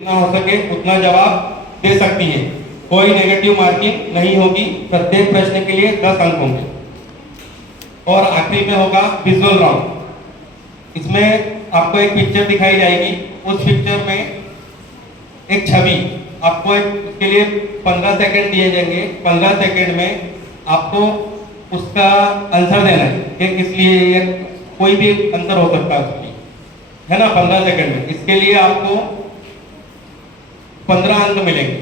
जितना हो सके उतना जवाब दे सकती हैं। कोई नेगेटिव मार्किंग नहीं होगी। प्रत्येक प्रश्न के लिए 10 अंक होंगे। और आखिरी में होगा विजुअल राउंड। इसमें आपको एक पिक्चर दिखाई जाएगी। उस पिक्चर में एक छवि आपको उसके लिए 15 सेकंड दिए जाएंगे। 15 सेकंड में आपको उसका आंसर देना है कि किस लिए ये कोई भी आंसर हो सकता है उसकी, है ना। 15 सेकंड में इसके लिए आपको 15 अंक मिलेंगे।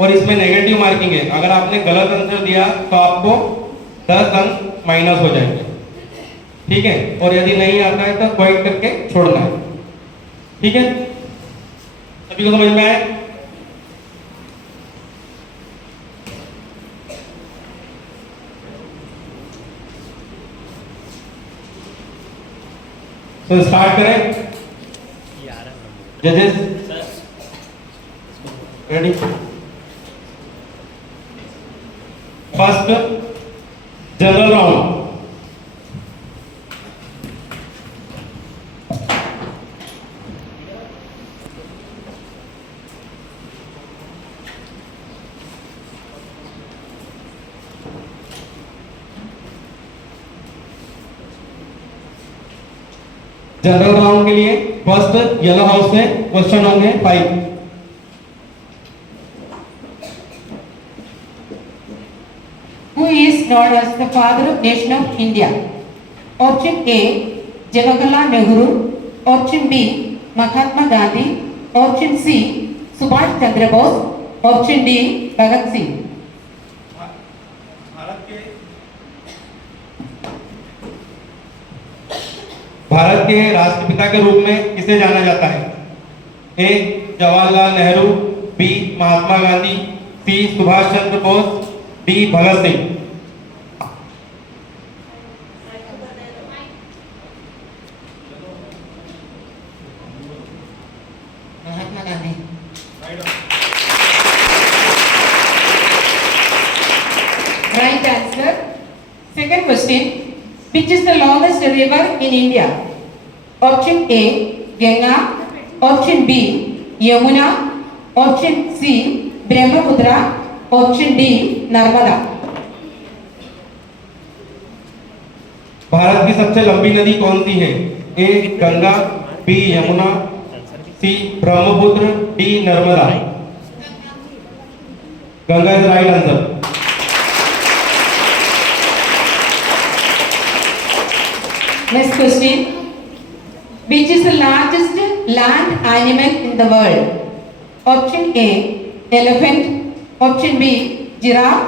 और इसमें नेगेटिव मार्किंग है। अगर आपने गलत आंसर दिया तो आपको 10 अंक माइनस हो जाएंगे, ठीक है। और यदि नहीं आता है तो क्वाइट करके छोड़ना है, ठीक है। सभी को समझ में आया? तो स्टार्ट करें। जजेस ready? First general round. General round के लिए फर्स्ट येलो हाउस से क्वेश्चन होंगे 5। Who is known as the father of nation of India? Option A, Jawaharlal Nehru. Option B, Mahatma Gandhi. Option C, Subhash Chandra Bose. Option D, Bhagat Singh. Bharat के राष्ट्रपिता के रूप में किसे जाना जाता है? ए Jawaharlal Nehru, B Mahatma Gandhi, C Subhash Chandra Bose, D Bhagat Singh. Mahatma Gandhi. Right answer. Second question. Which is the longest river in India? Option A, Ganga. Option B, Yamuna. Option C, Brahmaputra. Option D, Narmada. Bharat की सबसे लंबी नदी कौन सी है? A Ganga, B Yamuna, C Brahmaputra, D Narmada. Ganga is right answer. Next question. Which is the largest land animal in the world? Option A, elephant. Option B, giraffe.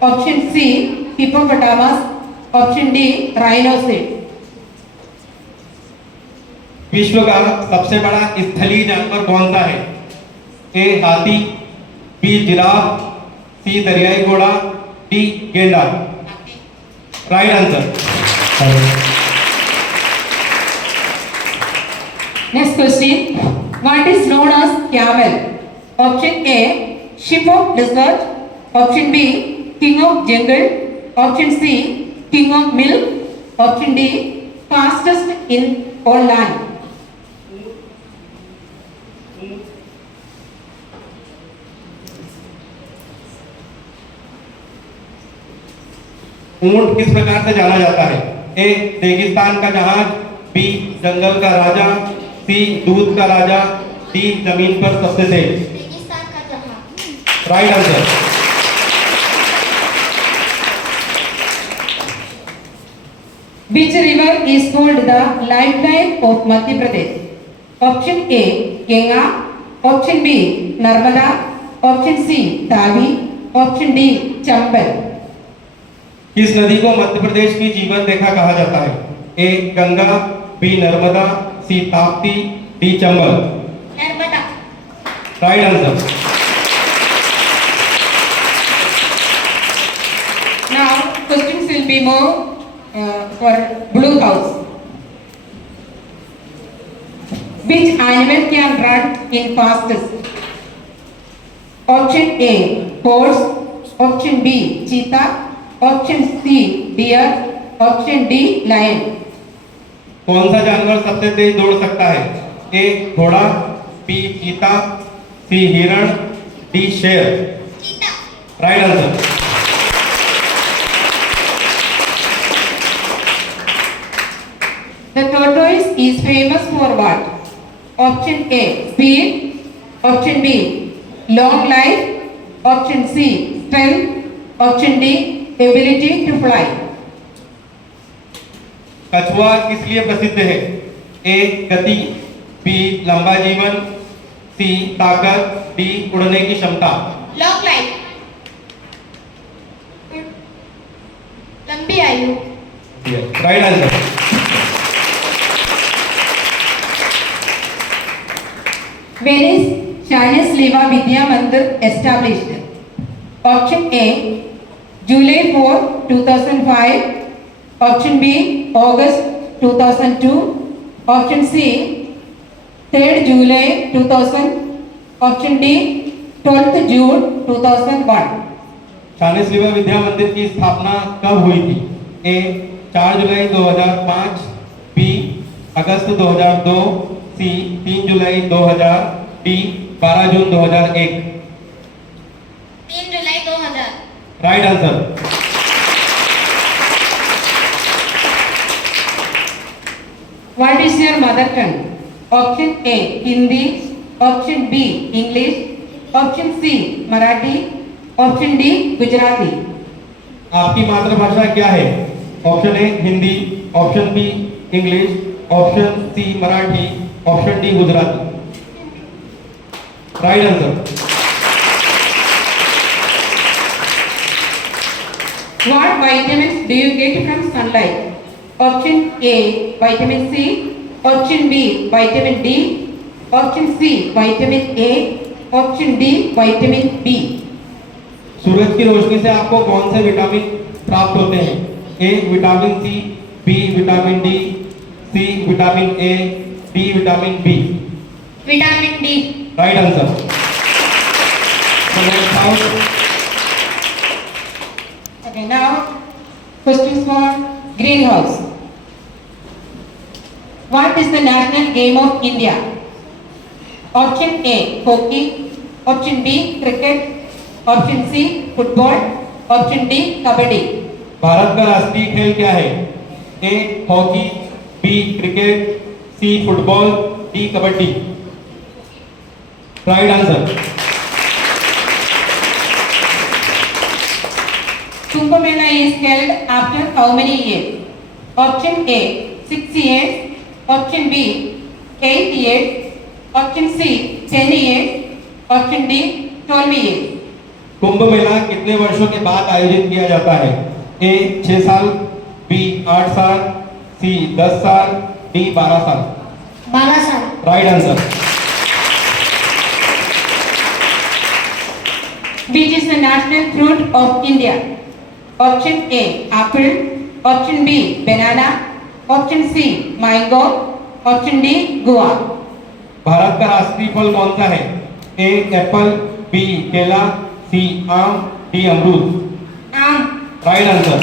Option C, hippopotamus. Option D, rhinoceros. विश्व का सबसे बड़ा स्थलीय जानवर कौन सा है? ए हाथी, बी जिराफ, सी दरियाई घोड़ा, डी गेंडा। Right answer. Next question. What is known as camel? Option A, sheep of desert. Option B, king of jungle. Option C, king of milk. Option D, fastest in all land. ऊंट किस प्रकार से जाना जाता है? ए रेगिस्तान का जहाज, बी जंगल का राजा, सी दूध का राजा, डी जमीन पर सबसे तेज। रेगिस्तान का जहाज। Right answer. Which river is called the lifeline of Madhya Pradesh? Option A, Ganga. Option B, Narmada. Option C, Tavi. Option D, Chambal. किस नदी को मध्य प्रदेश की जीवन रेखा कहा जाता है? A Ganga, B Narmada, C Tapti, D Chambal. Narmada. Right answer. Now questions will be more for blue house. Which animal can run in fastest? Option A, horse. Option B, cheetah. Option C, deer. Option D, lion. कौन सा जानवर सबसे तेज दौड़ सकता है? ए घोड़ा, B चीता, सी हिरण, डी शेर। चीता। Right answer. The tortoise is famous for what? Option A, speed. Option B, long life. Option C, strength. Option D, ability to fly. कछुआ किस लिए प्रसिद्ध है? ए गति, बी लंबा जीवन, सी ताकत, डी उड़ने की क्षमता। Long life. लंबी आयु। Right answer. When is Chinese Leva Vidya Mandir established? Option A, July 4, 2005. Option B, August 2002. Option C, 3rd July 2000. Option D, 12th June 2001. चाइनीस लिवा विद्या मंदिर की स्थापना कब हुई थी? ए 4 जुलाई 2005, बी अगस्त 2002, सी 3 जुलाई 2000, डी 12 जून 2001। 3 जुलाई 2000। Right answer. What is your mother tongue? Option A, Hindi. Option B, English. Option C, Marathi. Option D, Gujarati. आपकी मातृभाषा क्या है? Option A Hindi, option B English, option C Marathi, option D Gujarati. Right answer. What vitamins do you get from sunlight? Option A, vitamin C. Option B, vitamin D. Option C, vitamin A. Option D, vitamin B. सूरज की रोशनी से आपको कौन से vitamin प्राप्त होते हैं? A vitamin C, B vitamin D, C vitamin A, D vitamin B. Vitamin D. Right answer. Okay, now questions for greenhouse. What is the national game of India? Option A, hockey. Option B, cricket. Option C, football. Option D, kabaddi. Bharat का राष्ट्रीय खेल क्या है? A hockey, B cricket, C football, D kabaddi. Right answer. Kumbh Mela is held after how many years? Option A, 6 years. Option B, 8 years. Option C, 10 years. Option D, 12 years. Kumbh Mela कितने वर्षों के बाद आयोजित किया जाता है? ए 6 साल, बी 8 साल, सी 10 साल, डी 12 साल। 12 साल। Right answer. Which is the national fruit of India? Option A, apple. Option B, banana. Option C, mango. Option D, guava. Bharat का राष्ट्रीय फल कौन सा है? ए एप्पल, बी केला, सी आम, डी अमरूद। आम। Right answer.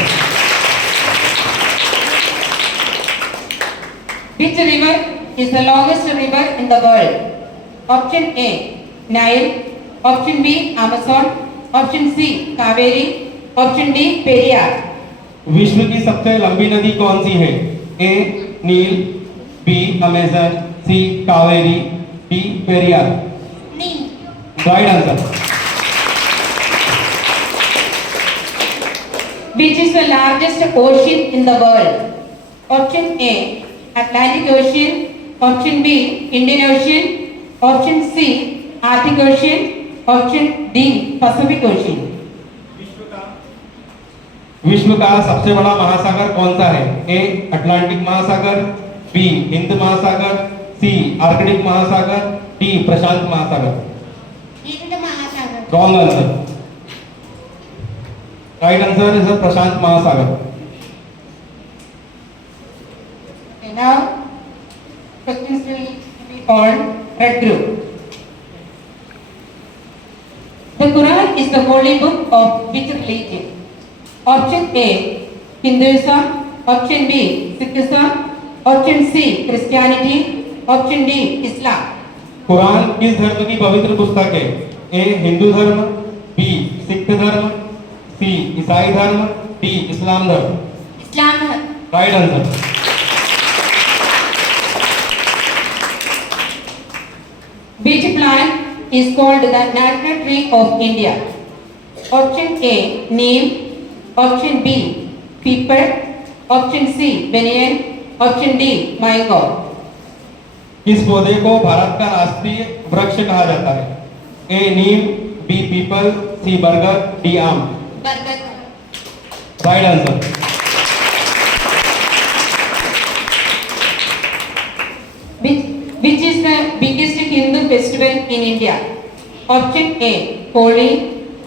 Which river is the longest river in the world? Option A, Nile. Option B, Amazon. Option C, Kaveri. Option D, Periyar. विश्व की सबसे लंबी नदी कौन सी है? ए नील, B Amazon, C Kaveri, D Periyar. नील। Right answer. Which is the largest ocean in the world? Option A, Atlantic Ocean. Option B, Indian Ocean. Option C, Arctic Ocean. Option D, Pacific Ocean. विश्व का सबसे बड़ा महासागर कौन सा है? ए अटलांटिक महासागर, बी हिंद महासागर, सी आर्कटिक महासागर, डी प्रशांत महासागर। हिंद महासागर। Wrong answer. Right answer is प्रशांत महासागर। Okay, now questions will be on red group. The Quran is the holy book of which religion? Option A, Hinduism. Option B, Sikhism. Option C, Christianity. Option D, Islam. Quran किस धर्म की पवित्र पुस्तक है? ए हिंदू धर्म, B Sikh धर्म, सी ईसाई धर्म, डी इस्लाम धर्म। इस्लाम धर्म। Right answer. Which plant is called the national tree of India? Option A, neem. Option B, peepal. Option C, banyan. Option D, mango. किस पौधे को भारत का राष्ट्रीय वृक्ष कहा जाता है? ए नीम, बी पीपल, सी बरगद, डी आम। बरगद। Right answer. Which is the biggest Hindu festival in India? Option A, Holi.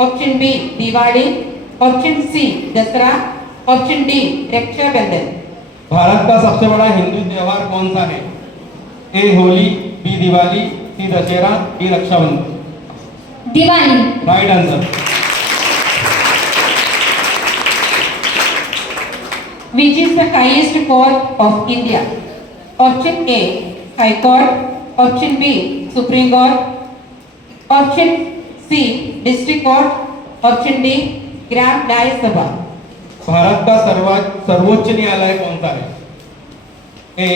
Option B, Diwali. Option C, Dasara. Option D, Raksha Bandhan. Bharat का सबसे बड़ा हिंदू त्योहार कौन सा है? A Holi, B Diwali, C Dussehra, D Raksha Bandhan. Diwali. Right answer. Which is the highest court of India? Option A, High Court. Option B, Supreme Court. Option C, District Court. Option D, Gram Nyaya Sabha. Bharat का सर्वोच्च न्यायालय कौन सा है? ए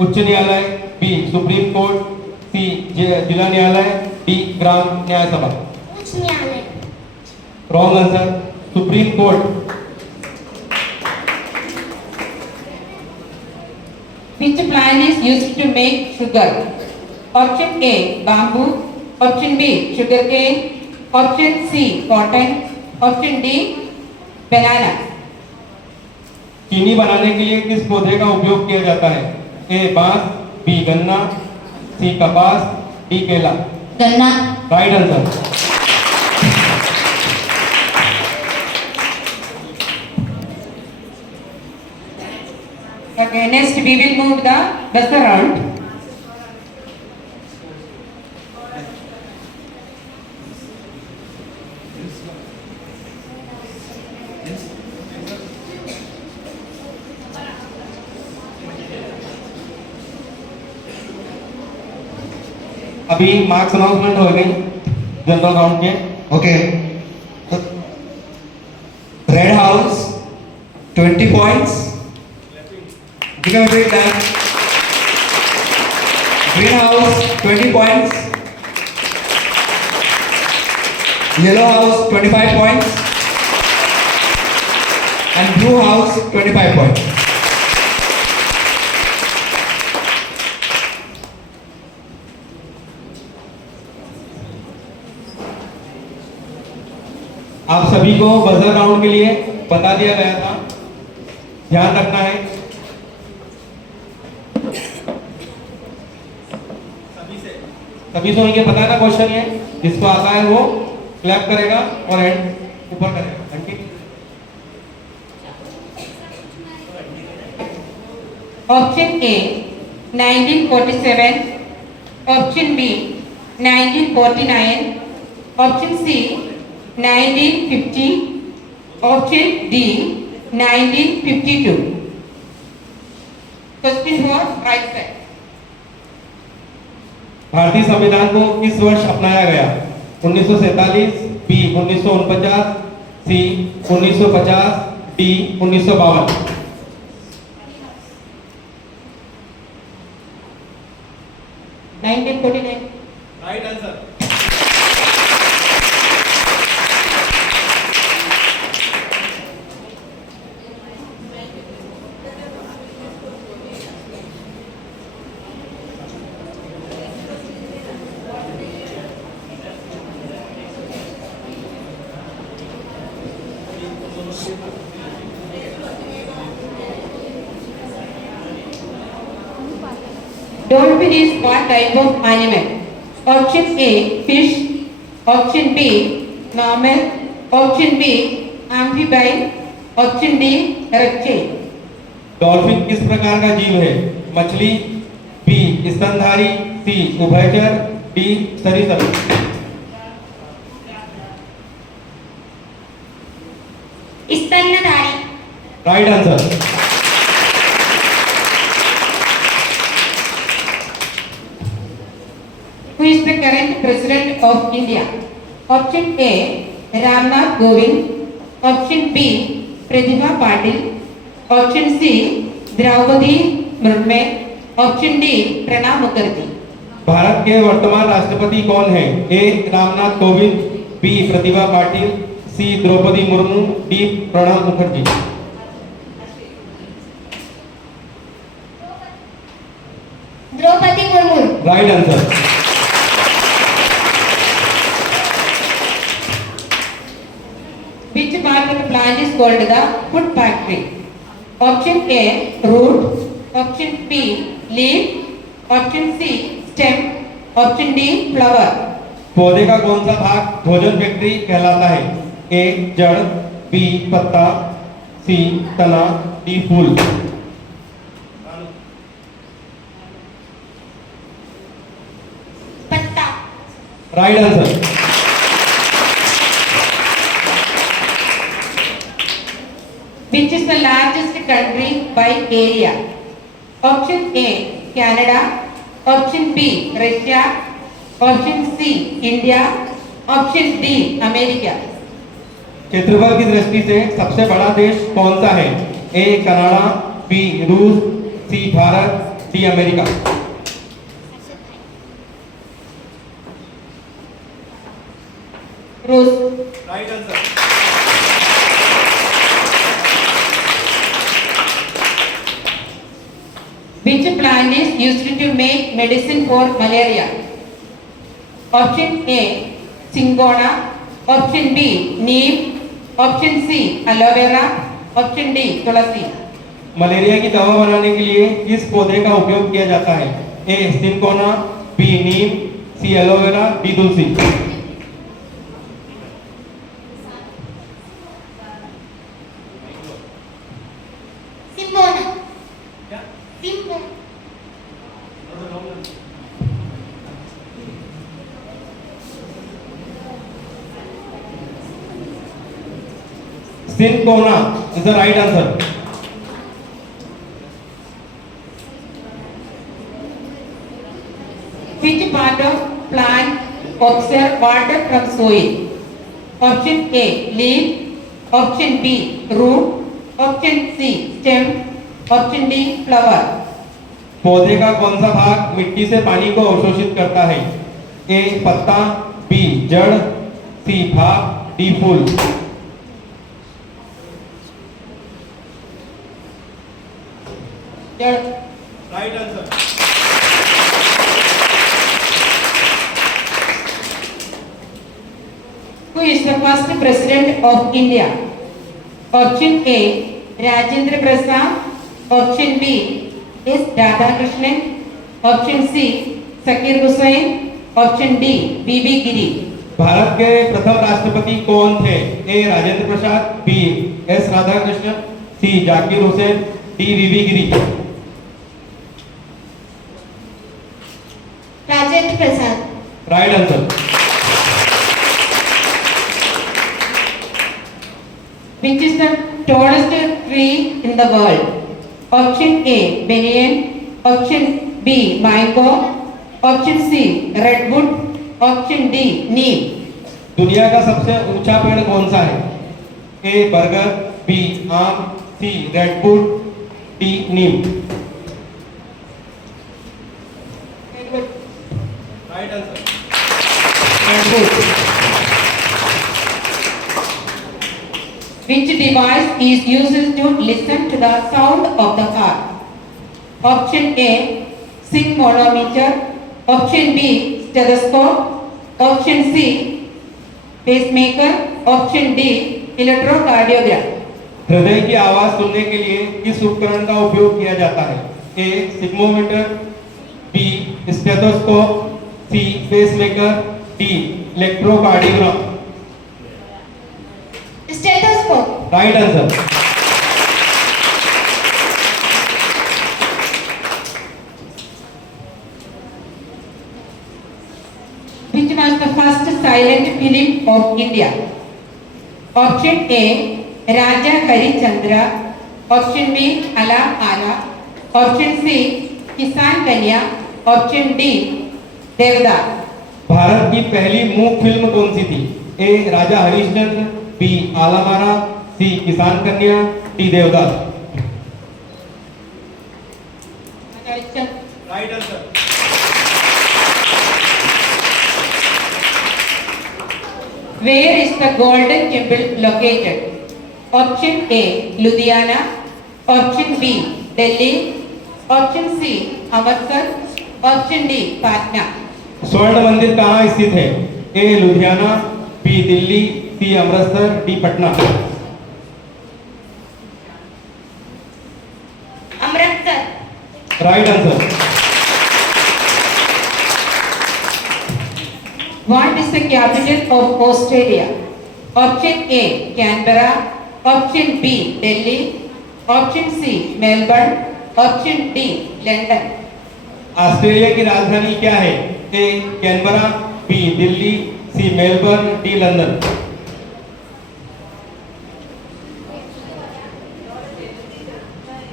उच्च न्यायालय, बी सुप्रीम कोर्ट, सी जिला न्यायालय, डी ग्राम न्याय सभा। उच्च न्यायालय। Wrong answer, supreme court. Which plant is used to make sugar? Option A, bamboo. Option B, sugarcane. Option C, cotton. Option D, banana. चीनी बनाने के लिए किस पौधे का उपयोग किया जाता है? ए बांस, बी गन्ना, सी कपास, डी केला। गन्ना। Right answer. Okay, next we will move the buzzer round. अभी मार्क्स अनाउंसमेंट हो गई जनरल राउंड के। Okay. Red House 20 points. Give a big clap. Green House 20 points. Yellow House 25 points. And Blue House 25 points. आप सभी को buzzer round के लिए बता दिया गया था, ध्यान रखना है। सभी से ये पता है ना क्वेश्चन, ये जिसको आता है वो क्लैप करेगा और हैंड ऊपर करेगा। घंटी। Option A, 1947. Option B, 1949. Option C, 1950. Option D, 1952. Question for right side. भारतीय संविधान को किस वर्ष अपनाया गया? 1947, B 1949, C 1950, D 1952। 1949. Right answer. Dolphin is what type of animal? Option A, fish. Option B, mammal. Option B, amphibian. Option D, reptile. Dolphin किस प्रकार का जीव है? मछली, बी स्तनधारी, सी उभयचर, डी सरीसृप। स्तनधारी। Right answer. President of India. Option A, Ramnath Kovind. Option B, Pratibha Patil. Option C, Draupadi Murmu. Option D, Pranab Mukherjee. Bharat के वर्तमान राष्ट्रपति कौन है? A Ramnath Kovind, B Pratibha Patil, C Droupadi Murmu, D Pranab Mukherjee. Droupadi Murmu. Right answer. Which part of the plant is called the food factory? Option A, root. Option B, leaf. Option C, stem. Option D, flower. पौधे का कौन सा भाग भोजन फैक्ट्री कहलाता है? ए जड़, बी पत्ता, सी तना, डी फूल। पत्ता। Right answer. Which is the largest country by area? Option A, Canada. Option B, Russia. Option C, India. Option D, America. क्षेत्रफल की दृष्टि से सबसे बड़ा देश कौन सा है? ए कनाडा, बी रूस, C Bharat, D America. Rose. Right answer. Which plant is used to make medicine for malaria? Option A, Cinchona. Option B, Neem. Option C, aloe vera. Option D, Tulasi. Malaria की दवा बनाने के लिए किस पौधे का उपयोग किया जाता है? A cinchona, B neem, C aloe vera, D tulsi. सिम्बोना। सिम्बोना। Cinchona is the right answer. Which part of plant absorbs water from soil? Option A, leaf. Option B, root. Option C, stem. Option D, flower. पौधे का कौन सा भाग मिट्टी से पानी को अवशोषित करता है? ए पत्ता, बी जड़, सी भाग, डी फूल। जड़। Right answer. Who is the first president of India? Option A, Rajendra Prasad. Option B, S. Radhakrishnan. Option C, Zakir Hussain. Option D, B.B. Giri. Bharat के प्रथम राष्ट्रपति कौन थे? A Rajendra Prasad, B S Radhakrishnan, C Zakir Hussain, D V V Giri. Rajendra Prasad. Right answer. Which is the tallest tree in the world? Option A, banyan. Option B, mango. Option C, redwood. Option D, neem. दुनिया का सबसे ऊंचा पेड़ कौन सा है? ए बरगद, बी आम, C redwood, D neem. Right answer. Redwood. Which device is used to listen to the sound of the heart? Option A, sphygmomanometer. Option B, stethoscope. Option C, pacemaker. Option D, electrocardiogram. हृदय की आवाज सुनने के लिए किस उपकरण का उपयोग किया जाता है? ए सिग्मोमीटर, B stethoscope, C pacemaker, D electrocardiogram. Stethoscope. Right answer. Which was the first silent film of India? Option A, Raja Harichandra. Option B, Ala Ara. Option C, Kisan Kanya. Option D, Devda. Bharat की पहली मूक film कौन सी थी? ए राजा Harishchandra, B आलामारा, सी किसान कन्या, D Devdas. Right answer. Where is the Golden Temple located? Option A, Ludhiana. Option B, Delhi. Option C, Amritsar. Option D, Patna. स्वर्ण मंदिर कहाँ स्थित है? A Ludhiana, B Delhi, C Amritsar, D Patna. Amritsar. Right answer. What is the capital of Australia? Option A, Canberra. Option B, Delhi. Option C, Melbourne. Option D, London. Australia की राजधानी क्या है? A Canberra, B Delhi, C Melbourne, D London.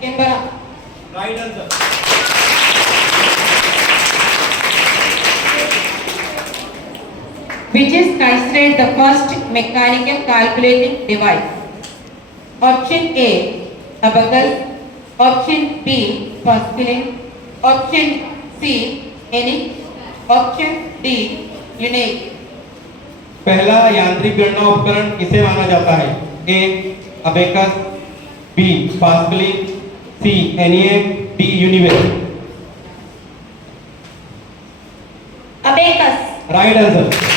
Canberra. Right answer. Which is considered the first mechanical calculating device? Option A, abacus. Option B, pascaline. Option C, ENIAC. Option D, UNIAC. पहला यांत्रिक गणना उपकरण किसे माना जाता है? A abacus, B Pascaline, C ENIAC, D UNIVAC. Abacus. Right answer.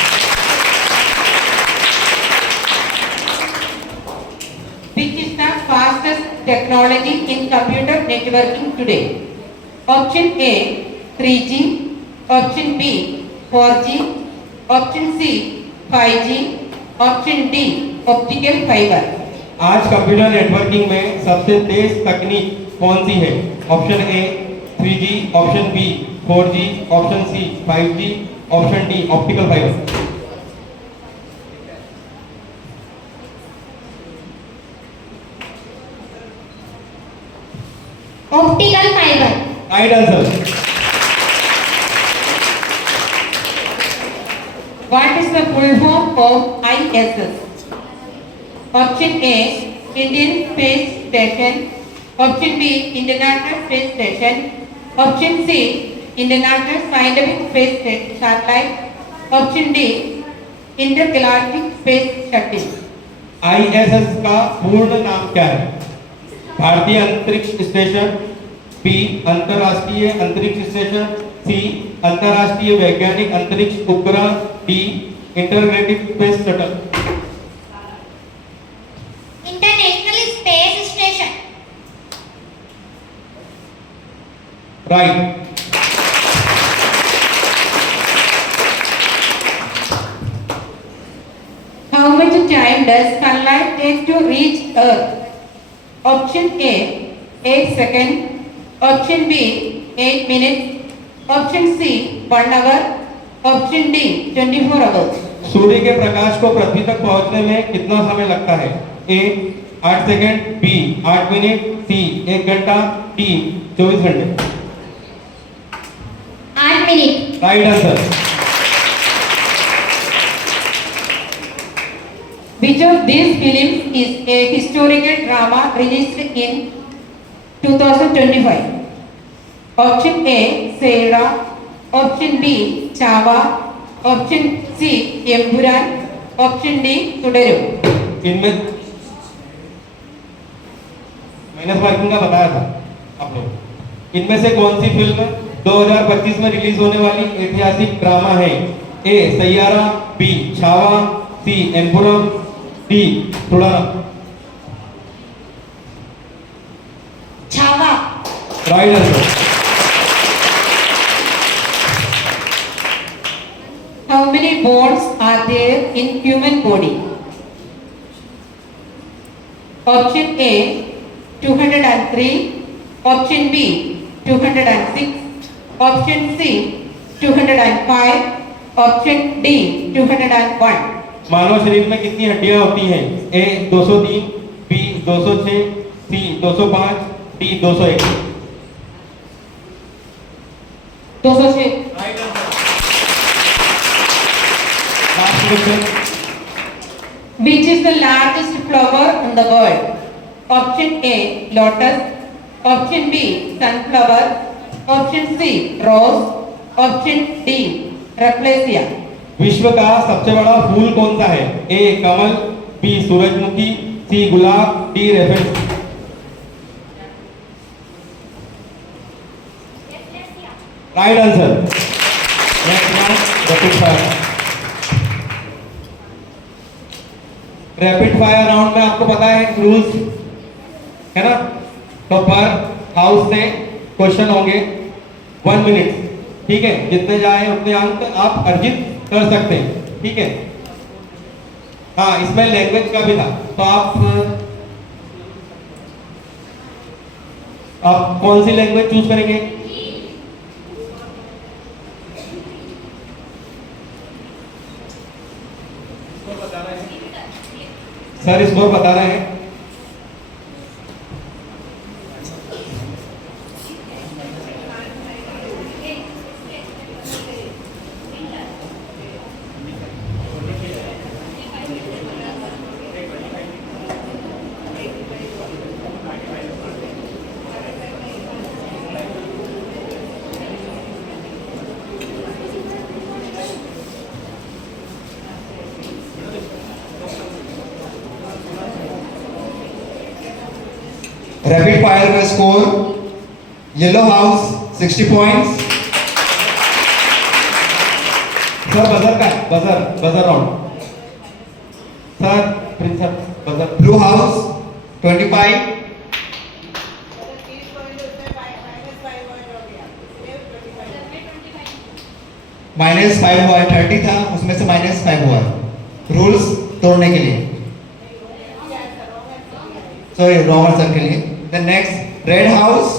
Which is the fastest technology in computer networking today? Option A, 3G. Option B, 4G. Option C, 5G. Option D, optical fiber. आज computer networking में सबसे तेज तकनीक कौन सी है? Option A 3G, option B 4G, option C 5G, option D optical fibre. Optical fibre. Right answer. What is the full form of ISS? Option A, Indian Space Station. Option B, International Space Station. Option C, International Scientific Space Satellite. Option D, Intergalactic Space Shuttle. ISS का पूर्ण नाम क्या है? भारतीय अंतरिक्ष station, B अंतरराष्ट्रीय अंतरिक्ष station, सी अंतरराष्ट्रीय वैज्ञानिक अंतरिक्ष उपग्रह, D intergalactic space shuttle. International space station. Right. How much time does sunlight take to reach Earth? Option A, 8 seconds. Option B, 8 minutes. Option C, 1 hour. Option D, 24 hours. सूर्य के प्रकाश को पृथ्वी तक पहुंचने में कितना समय लगता है? ए 8 सेकंड, बी 8 मिनट, सी 1 घंटा, डी 24 घंटे। 8 minute. Right answer. Which of these films is a historical drama released in 2025? Option A, Seira. Option B, Chava. Option C, Empuran. Option D, Tudaru. इनमें माइनस मार्किंग का बताया था आप लोग। इनमें से कौन सी फिल्म 2025 में रिलीज होने वाली ऐतिहासिक ड्रामा है? A Saiyaara, B Chhaava, C Empuraan, D Thudarum. Chhaava. Right answer. How many bones are there in human body? Option A, 203. Option B, 206. Option C, 205. Option D, 201. मानव शरीर में कितनी हड्डियां होती हैं? A 203, B 206, C 205, D 201। 206. Right answer. Question. Which is the largest flower in the world? Option A, lotus. Option B, sunflower. Option C, rose. Option D, rafflesia. विश्व का सबसे बड़ा फूल कौन सा है? ए कमल, बी सूरजमुखी, सी गुलाब, डी रेफेल. Right answer. Rapid fire. Rapid fire round में आपको पता है रूल्स है ना. तो पर हाउस से क्वेश्चन होंगे 1 मिनट. ठीक है, जितने जाए उतने अंक आप अर्जित कर सकते हैं. ठीक है. हाँ, इसमें लैंग्वेज का भी था. तो आप कौन सी लैंग्वेज चूज करेंगे? सर स्कोर बता रहे हैं. रैपिड फायर का score yellow house 60 points. Sir buzzer का buzzer round. Sir principal buzzer. Blue house 25. -5 हुआ है. 30 था, उसमें से -5 हुआ है रूल्स तोड़ने के लिए. सॉरी, रॉन्ग आंसर के लिए. The next red house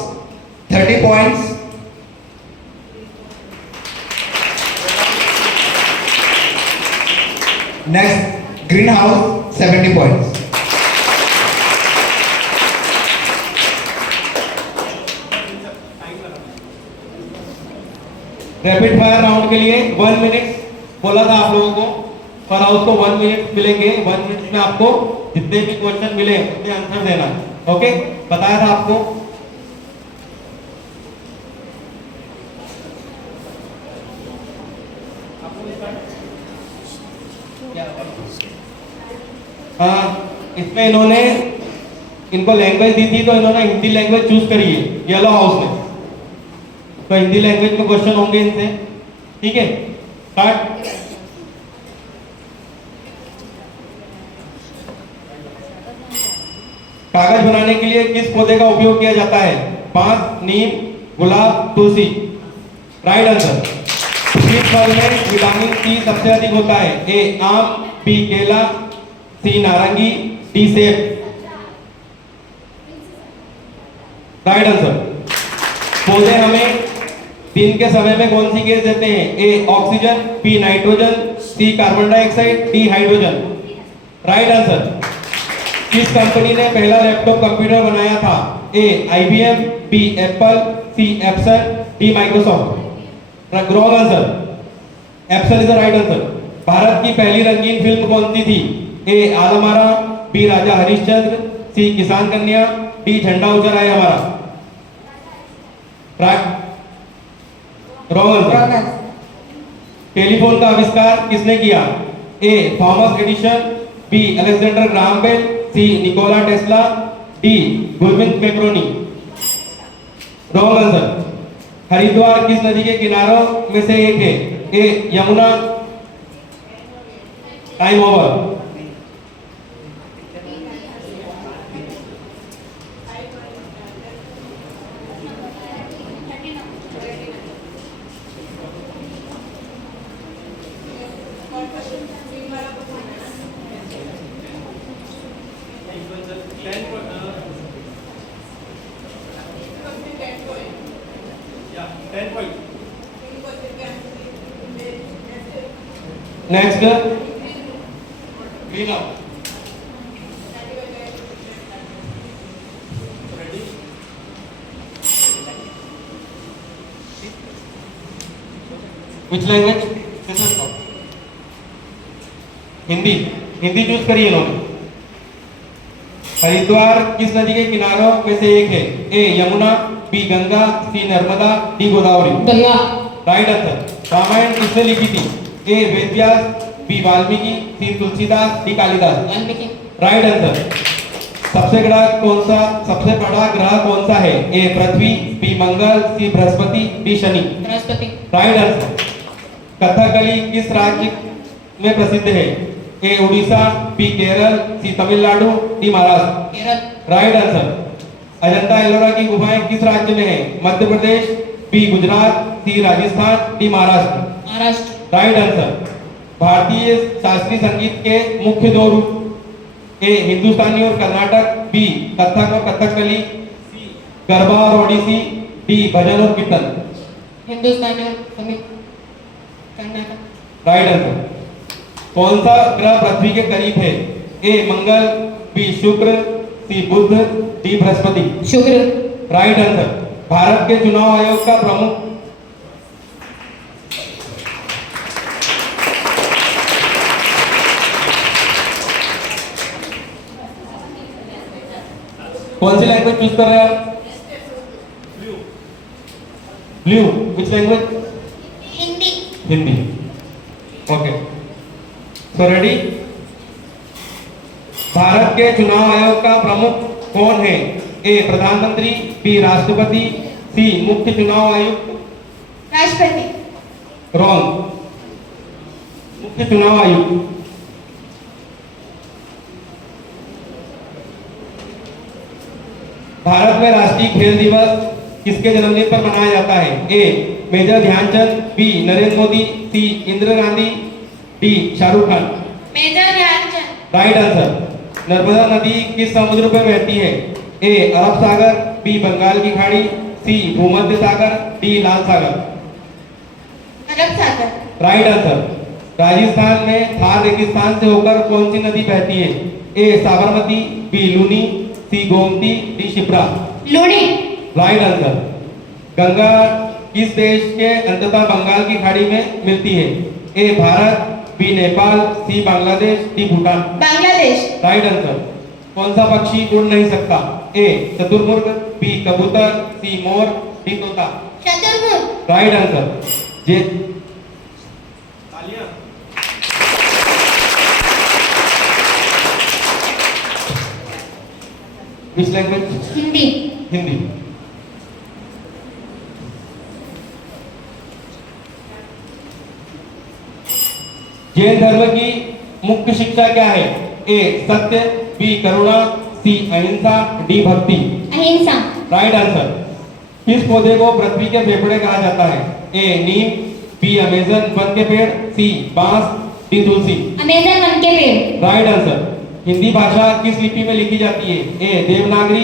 30 points. Next green house 70 points. Rapid fire round के लिए 1 मिनट बोला था आप लोगों को. पर हाउस को 1 मिनट मिलेंगे. 1 मिनट में आपको जितने भी क्वेश्चन मिले उतने आंसर देना. ओके, बताया था आपको. हाँ, इसमें इन्होंने इनको लैंग्वेज दी थी तो इन्होंने हिंदी लैंग्वेज चूज करी है येलो हाउस में. तो हिंदी लैंग्वेज में क्वेश्चन होंगे इनसे. ठीक है, स्टार्ट. कागज बनाने के लिए किस पौधे का उपयोग किया जाता है? बांस, नीम, गुलाब, तुलसी. Right answer. किस फल में विटामिन सी सबसे अधिक होता है? ए आम, बी केला, सी नारंगी, डी सेब. Right answer. पौधे हमें दिन के समय में कौन सी गैस देते हैं? A oxygen, B nitrogen, C carbon dioxide, D hydrogen. Right answer. किस कंपनी ने पहला लैपटॉप कंप्यूटर बनाया था? ए IBM, B Apple, C Epson, D Microsoft. Wrong answer. Epson is the right answer. Bharat की पहली रंगीन फिल्म कौन सी थी? ए आलमारा, बी राजा हरिश्चंद्र, सी किसान कन्या, डी झंडा ऊंचा रहे हमारा. Wrong answer. टेलीफोन का आविष्कार किसने किया? A Thomas Edison, B Alexander Graham Bell, C Nikola Tesla, D Guglielmo Marconi. Wrong answer. Haridwar किस नदी के किनारों में से एक है? A Yamuna. Time over. Next, green out. Which language? This is not. Hindi Hindi choose करी इन्होंने। हरिद्वार किस नदी के किनारों में से एक है? A Yamuna, B Ganga, C Narmada, D Godavari. Ganga. Right answer. Ramayana किसने लिखी थी? A Ved Vyas, B Valmiki, C Tulsidas, D Kalidas. Valmiki. Right answer. सबसे बड़ा ग्रह कौन सा है? A Prithvi, B Mangal, C Brihaspati, D Shani. Brihaspati. Right answer. Kathakali किस राज्य में प्रसिद्ध है? A Orissa, B Kerala, C Tamil Nadu, D Maharashtra. Kerala. Right answer. Ajanta Ellora की गुफाएं किस राज्य में है? Madhya Pradesh, B Gujarat, C Rajasthan, D Maharashtra. Maharashtra. Right answer. भारतीय शास्त्रीय संगीत के मुख्य दो रूप? ए हिंदुस्तानी और कर्नाटक, बी कथक और कथकली, सी गरबा और ओडिसी, डी भजन और कीर्तन। हिंदुस्तानी और तमिल कर्नाटक। Right answer. कौन सा ग्रह पृथ्वी के करीब है? ए मंगल, बी शुक्र, सी बुध, डी बृहस्पति। शुक्र। Right answer. भारत के चुनाव आयोग का प्रमुख? कौन सी लैंग्वेज चूज कर रहे हैं आप? ब्लू। विच language? Hindi. Hindi. Okay, so ready. Bharat के चुनाव आयोग का प्रमुख कौन है? ए प्रधानमंत्री, बी राष्ट्रपति, सी मुख्य चुनाव आयुक्त। राष्ट्रपति। रॉन्ग। मुख्य चुनाव आयुक्त। भारत में राष्ट्रीय खेल दिवस किसके जन्मदिन पर मनाया जाता है? A major Dhyan Chand, B Narendra Modi, C Indira Gandhi, D Shahrukh Khan. Major Dhyan Chand. Right answer. Narmada नदी किस समुद्र पर बहती है? ए अरब सागर, बी बंगाल की खाड़ी, सी भूमध्य सागर, डी लाल सागर। अरब सागर। Right answer. राजस्थान में थार रेगिस्तान से होकर कौन सी नदी बहती है? A Sabarmati, B Luni, C Gomti, D Shipra. Luni. Right answer. Ganga किस देश के अंततः बंगाल की खाड़ी में मिलती है? A Bharat, B Nepal, C Bangladesh, D Bhutan. Bangladesh. Right answer. कौन सा पक्षी उड़ नहीं सकता? ए चतुर्मुर्ग, बी कबूतर, सी मोर, डी तोता। शतुरमुर्ग। Right answer. जे विच लैंग्वेज? हिंदी। हिंदी। जैन धर्म की मुख्य शिक्षा क्या है? ए सत्य, बी करुणा, सी अहिंसा, डी भक्ति। अहिंसा। Right answer. किस पौधे को पृथ्वी के फेफड़े कहा जाता है? ए नीम, बी अमेजन वन के पेड़, सी बांस, डी तुलसी। अमेजन वन के पेड़। Right answer. हिंदी भाषा किस लिपि में लिखी जाती है? ए देवनागरी,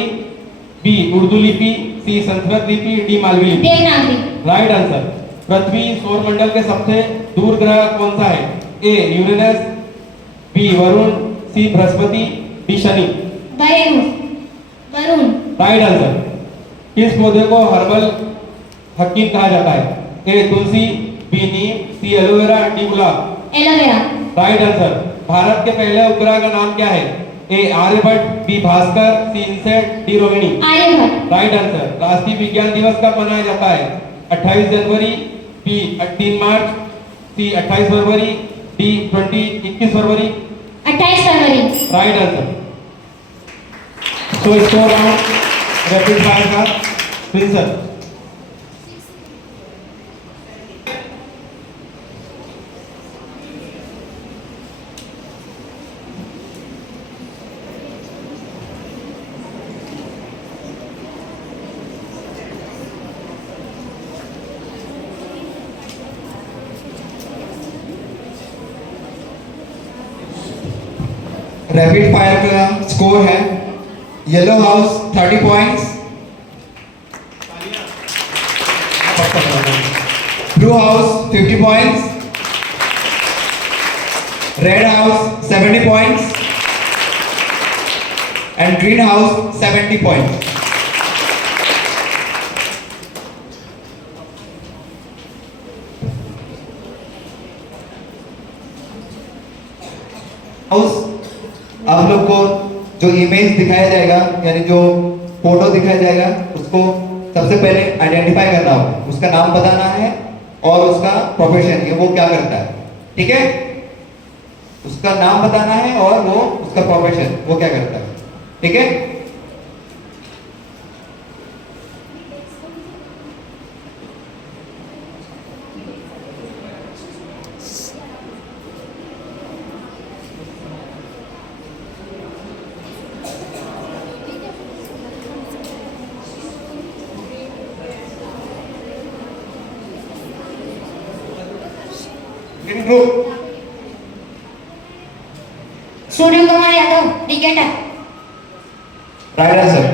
बी उर्दू लिपि, सी संस्कृत लिपि, डी मालवी लिपि। देवनागरी। Right answer. पृथ्वी सौर मंडल के सबसे दूर ग्रह कौन सा है? A Uranus, B Varun, C Brihaspati, D Shani. Varun. Right answer. किस पौधे को हर्बल हकीम कहा जाता है? A tulsi, B neem, C aloe vera, D गुलाब। एलोवेरा। Right answer. भारत के पहले उपग्रह का नाम क्या है? A Aryabhata, B Bhaskara, C INSAT, D Rohini. Aryabhata. Right answer. राष्ट्रीय विज्ञान दिवस कब मनाया जाता है? 28 जनवरी, बी 3 मार्च, सी 28 फरवरी, डी 21 फरवरी। 28 फरवरी। Right answer. So score round rapid fire का प्रिंसर। रैपिड फायर का स्कोर है yellow house 30 points, blue house 50 points, red house 70 points and green house 70 points. House आप लोग को जो इमेज दिखाया जाएगा यानी जो फोटो दिखाया जाएगा उसको सबसे पहले आइडेंटिफाई करना होगा, उसका नाम बताना है और उसका प्रोफेशन कि वो क्या करता है। ठीक है, उसका नाम बताना है और वो उसका प्रोफेशन वो क्या करता है। ठीक है, group Surya Kumar Yadav, cricketer. Right answer.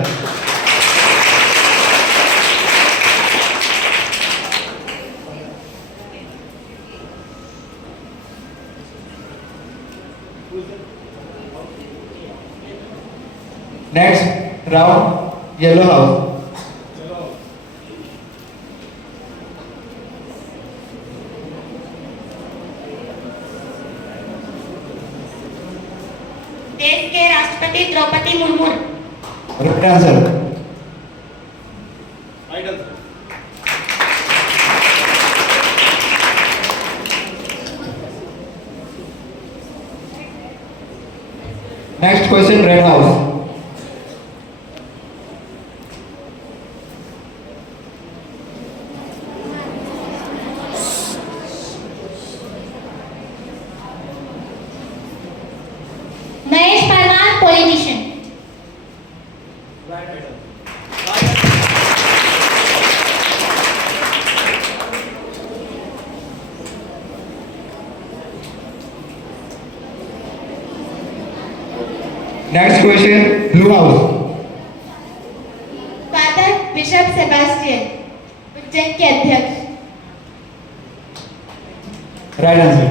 Next round yellow house. देश के राष्ट्रपति Droupadi Murmu. Right answer. Next question red house. Mahesh Parmar, politician. Next question blue house. Father bishop Sebastian, Ujjain के अध्यक्ष। Right answer.